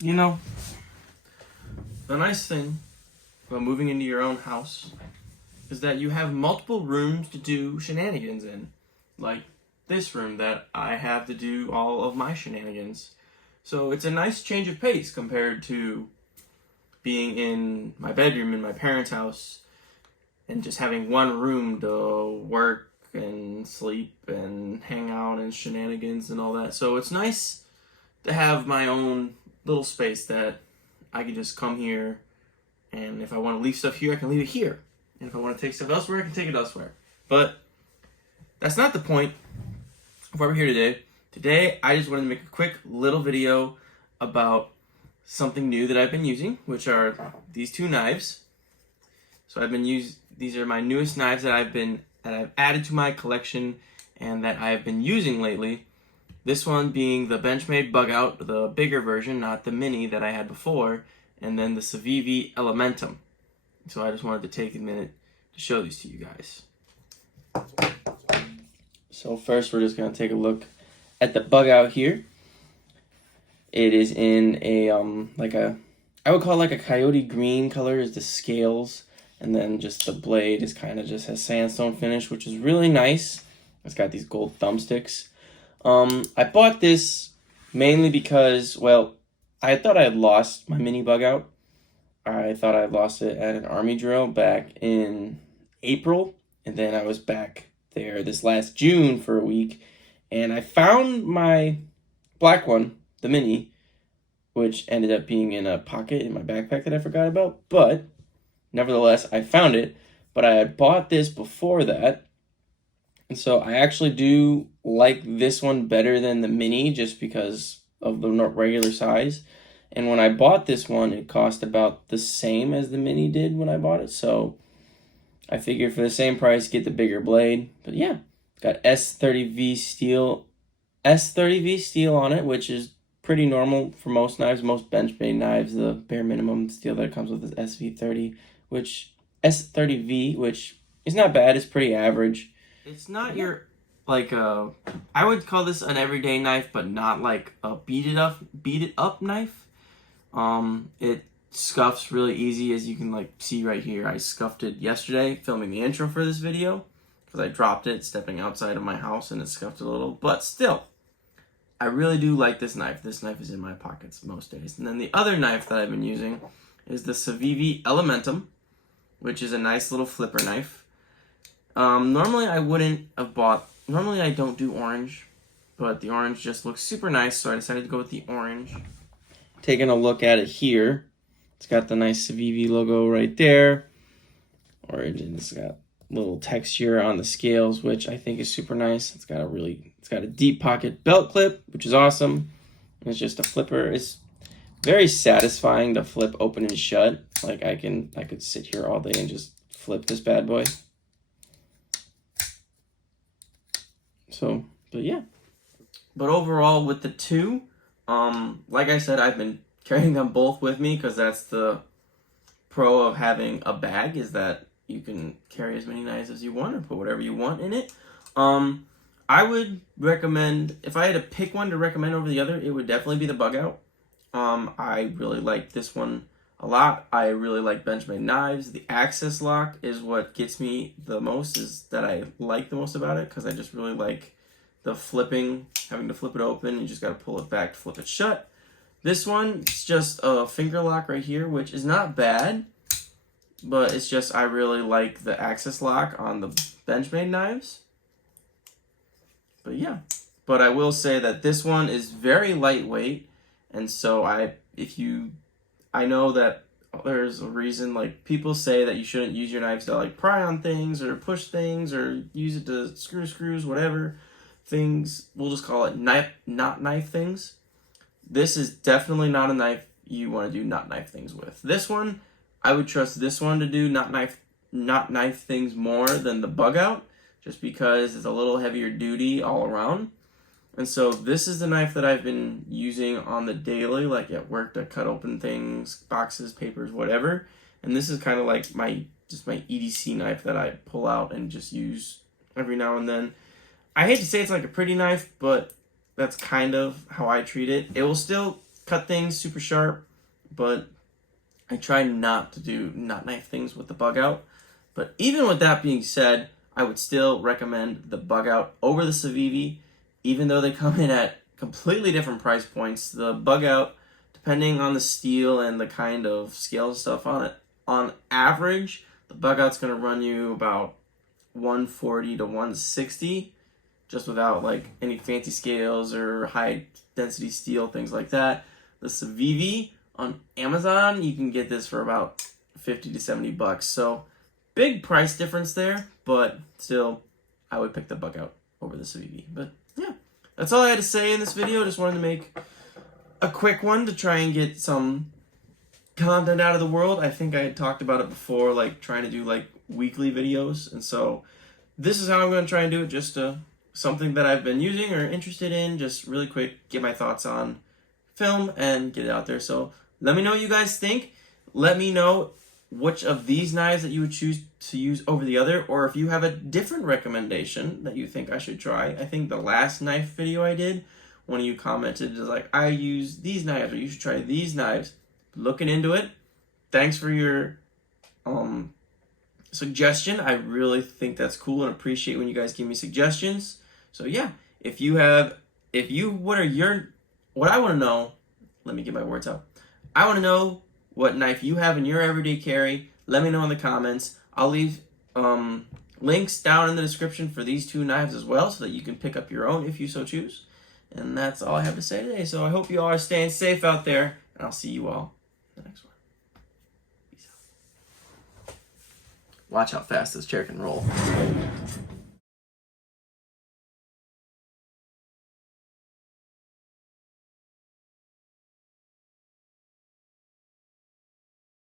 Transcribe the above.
You know, the nice thing about moving into your own house is that you have multiple rooms to do shenanigans in. Like this room that I have to do all of my shenanigans. So it's a nice change of pace compared to being in my bedroom in my parents' house and just having one room to work and sleep and hang out and shenanigans and all that. So it's nice to have my own little space that I can just come here, and if I want to leave stuff here, I can leave it here. And if I want to take stuff elsewhere, I can take it elsewhere. But that's not the point of why we're here today. Today, I just wanted to make a quick little video about something new that I've been using, which are these two knives. So these are my newest knives that I've added to my collection and that I've been using lately. This one being the Benchmade Bug Out, the bigger version, not the mini that I had before, and then the Civivi Elementum. So I just wanted to take a minute to show these to you guys. So first we're just going to take a look at the Bug Out here. It is in a, I would call it like a coyote green color is the scales, and then just the blade is kind of just has sandstone finish, which is really nice. It's got these gold thumbsticks. I bought this mainly because, well, I thought I had lost my mini Bug Out. I thought I lost it at an army drill back in April, and then I was back there this last June for a week, and I found my black one, the mini, which ended up being in a pocket in my backpack that I forgot about, but nevertheless, I found it. But I had bought this before that, and so I actually do like this one better than the mini just because of the regular size. And when I bought this one, it cost about the same as the mini did when I bought it. So I figured for the same price, get the bigger blade. But yeah, it's got S30V steel on it, which is pretty normal for most knives. Most Benchmade knives, the bare minimum steel that comes with is S30V, which is not bad. It's pretty average. It's not your, I would call this an everyday knife, but not like a beat it up knife. It scuffs really easy, as you can see right here. I scuffed it yesterday filming the intro for this video because I dropped it stepping outside of my house and it scuffed a little, but still, I really do like this knife. This knife is in my pockets most days. And then the other knife that I've been using is the Civivi Elementum, which is a nice little flipper knife. Normally I don't do orange, but the orange just looks super nice, so I decided to go with the orange. Taking a look at it here, it's got the nice Civivi logo right there. It's got a little texture on the scales, which I think is super nice. It's got a deep pocket belt clip, which is awesome. It's just a flipper. It's very satisfying to flip open and shut. I could sit here all day and just flip this bad boy. So, but yeah. But overall, with the two, like I said, I've been carrying them both with me because that's the pro of having a bag, is that you can carry as many knives as you want or put whatever you want in it. I would recommend, if I had to pick one to recommend over the other, it would definitely be the Bug Out. I really like this one a lot. I really like Benchmade knives. The access lock is what gets me the most, is that I like the most about it, because I just really like the flipping, having to flip it open. You just got to pull it back to flip it shut. This one, it's just a finger lock right here, which is not bad, but it's just I really like the access lock on the Benchmade knives. But yeah, but I will say that this one is very lightweight, and so I know that there's a reason, people say that you shouldn't use your knives to pry on things or push things or use it to screw screws, whatever things, we'll just call it not knife things. This is definitely not a knife you want to do not knife things with. This one, I would trust this one to do not knife things more than the Bug Out, just because it's a little heavier duty all around. And so this is the knife that I've been using on the daily, at work, to cut open things, boxes, papers, whatever. And this is kind of like my EDC knife that I pull out and just use every now and then. I hate to say it's like a pretty knife, but that's kind of how I treat it. It will still cut things super sharp, but I try not to do not knife things with the bug out. But even with that being said, I would still recommend the bug out over the Civivi, even though they come in at completely different price points. The bug out, depending on the steel and the kind of scale stuff on it, on average, the bug out's going to run you about 140 to 160, just without like any fancy scales or high density steel, things like that. The Civivi on Amazon, you can get this for about 50 to 70 bucks. So big price difference there, but still, I would pick the bug out over the Civivi. But yeah, that's all I had to say in this video. Just wanted to make a quick one to try and get some content out of the world. I think I had talked about it before, like trying to do like weekly videos, and so this is how I'm going to try and do it. Just something that I've been using or interested in, just really quick, get my thoughts on film and get it out there. So let me know what you guys think. Let me know which of these knives that you would choose to use over the other, or if you have a different recommendation that you think I should try. I think the last knife video I did, one of you commented, is like, I use these knives, or you should try these knives. Looking into it. Thanks for your suggestion. I really think that's cool and appreciate when you guys give me suggestions. So yeah, what I want to know, let me get my words out. I want to know what knife you have in your everyday carry. Let me know in the comments. I'll leave links down in the description for these two knives as well, so that you can pick up your own if you so choose. And that's all I have to say today. So I hope you all are staying safe out there, and I'll see you all in the next one. Peace out. Watch how fast this chair can roll.